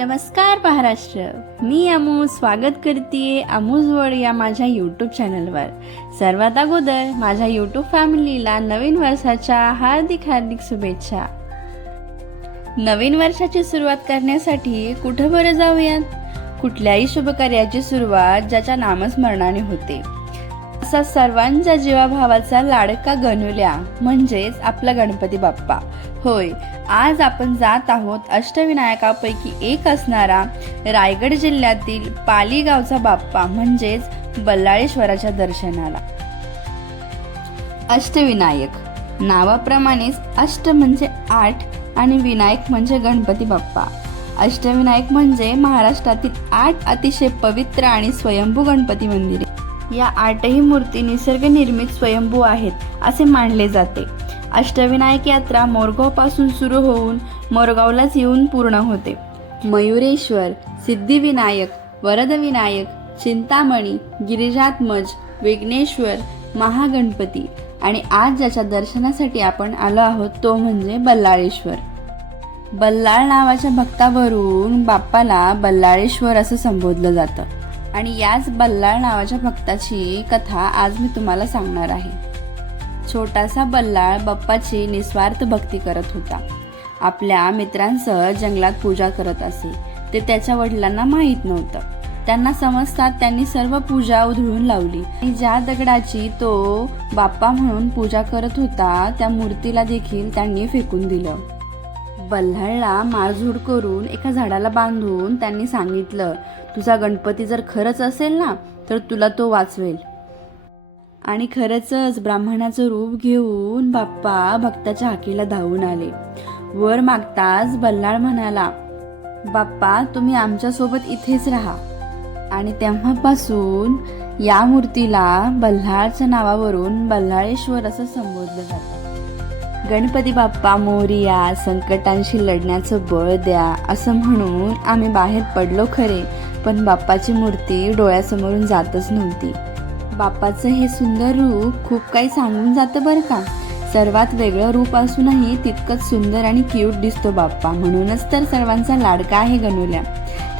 नमस्कार महाराष्ट्र. मी अमू स्वागत करते अमूज वर्ड या माझ्या यूट्यूब चॅनलवर सर्वात अगोदर माझ्या यूट्यूब फॅमिलीला नवीन वर्षाच्या हार्दिक हार्दिक शुभेच्छा. नवीन वर्षाची सुरुवात करण्यासाठी कुठं बरं जाऊयात? कुठल्याही शुभकार्याची सुरुवात ज्याच्या नामस्मरणाने होते. असा सर्वांच्या जीवाभावाचा लाडका गणुल्या म्हणजेच आपला गणपती बाप्पा. होय आज आपण जात आहोत अष्टविनायकापैकी एक असणारा रायगड जिल्ह्यातील पाली गावचा बाप्पा म्हणजेच बल्लाळेश्वराच्या दर्शनाला. अष्टविनायक नावाप्रमाणेच अष्ट म्हणजे आठ आणि विनायक म्हणजे गणपती बाप्पा. अष्टविनायक म्हणजे महाराष्ट्रातील आठ अतिशय पवित्र आणि स्वयंभू गणपती मंदिरे. या आठही मूर्ती निसर्ग निर्मित स्वयंभू आहेत असे मानले जाते. अष्टविनायक यात्रा मोरगावपासून सुरू होऊन मोरगावलाच येऊन पूर्ण होते. मयुरेश्वर सिद्धिविनायक वरदविनायक चिंतामणी गिरिजात्मज विघ्नेश्वर महागणपती आणि आज ज्याच्या दर्शनासाठी आपण आलो आहोत तो म्हणजे बल्लाळेश्वर. बल्लाळ नावाच्या भक्तावरून बाप्पाला बल्लाळेश्वर असं संबोधलं जातं. आणि याच बल्लाळ नावाच्या भक्ताची कथा आज मी तुम्हाला सांगणार आहे. छोटासा बल्लाळ बाप्पाची निस्वार्थ भक्ती करत होता. आपल्या मित्रांसह जंगलात पूजा करत असे. ते त्याच्या वडिलांना माहीत नव्हतं. त्यांना समजतात त्यांनी सर्व पूजा उधळून लावली. आणि ज्या दगडाची तो बाप्पा म्हणून पूजा करत होता त्या मूर्तीला देखील त्यांनी फेकून दिलं. बल्हाळला मारझोड करून एका झाडाला बांधून त्यांनी सांगितलं तुझा गणपती जर खरंच असेल ना तर तुला तो वाचवेल. आणि खरंच ब्राह्मणाचं रूप घेऊन बाप्पा भक्ताच्या हाकेला धावून आले. वर मागताच बल्लाळ म्हणाला बाप्पा तुम्ही आमच्यासोबत इथेच राहा. आणि तेव्हापासून या मूर्तीला बल्हाळच्या नावावरून बल्हाळेश्वर असं संबोधलं जातं. गणपती बाप्पा मोरिया संकटांशी लढण्याचं बळ द्या असं म्हणून आम्ही बाहेर पडलो खरे पण बाप्पाची मूर्ती डोळ्यासमोरून जातच नव्हती. बाप्पाचं हे सुंदर रूप खूप काही सांगून जातं बरं का. सर्वात वेगळं रूप असूनही तितकंच सुंदर आणि क्यूट दिसतो बाप्पा. म्हणूनच तर सर्वांचा लाडका आहे गणुल्या.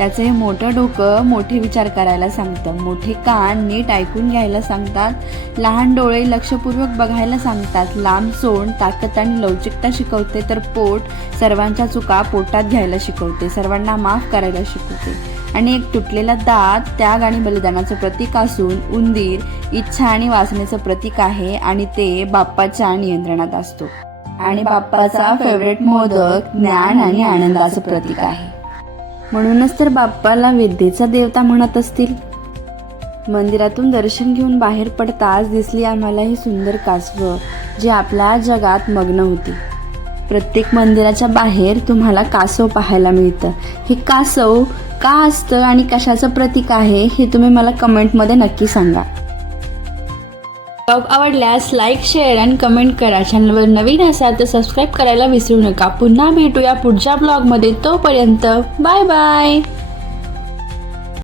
त्याचं हे मोठं डोकं मोठे विचार करायला सांगतं. मोठे कान नीट ऐकून घ्यायला सांगतात. लहान डोळे लक्षपूर्वक बघायला सांगतात. लांब सोंड ताकद आणि लवचिकता शिकवते तर पोट सर्वांच्या चुका पोटात घ्यायला शिकवते. सर्वांना माफ करायला शिकवते. आणि एक तुटलेला दात त्याग आणि बलिदानाचं प्रतीक असून उंदीर इच्छा आणि वासनेचं प्रतीक आहे आणि ते बाप्पाच्या नियंत्रणात असतो. आणि बाप्पाचा फेवरेट मोदक ज्ञान आणि आनंदाचं प्रतीक आहे. म्हणूनच तर बाप्पाला विद्येचा देवता म्हणत असतील. मंदिरातून दर्शन घेऊन बाहेर पडताच दिसली आम्हाला ही सुंदर कासवं जी आपल्या जगात मग्न होती. प्रत्येक मंदिराच्या बाहेर तुम्हाला कासव पाहायला मिळतं. हे कासव का असतं आणि कशाचं प्रतीक आहे हे तुम्ही मला कमेंटमध्ये नक्की सांगा. टॉक आवडल्यास लाईक शेअर आणि कमेंट करा. चॅनलवर नवीन असाल तर सबस्क्राईब करायला विसरू नका. पुन्हा भेटूया पुढच्या ब्लॉगमध्ये तोपर्यंत बाय बाय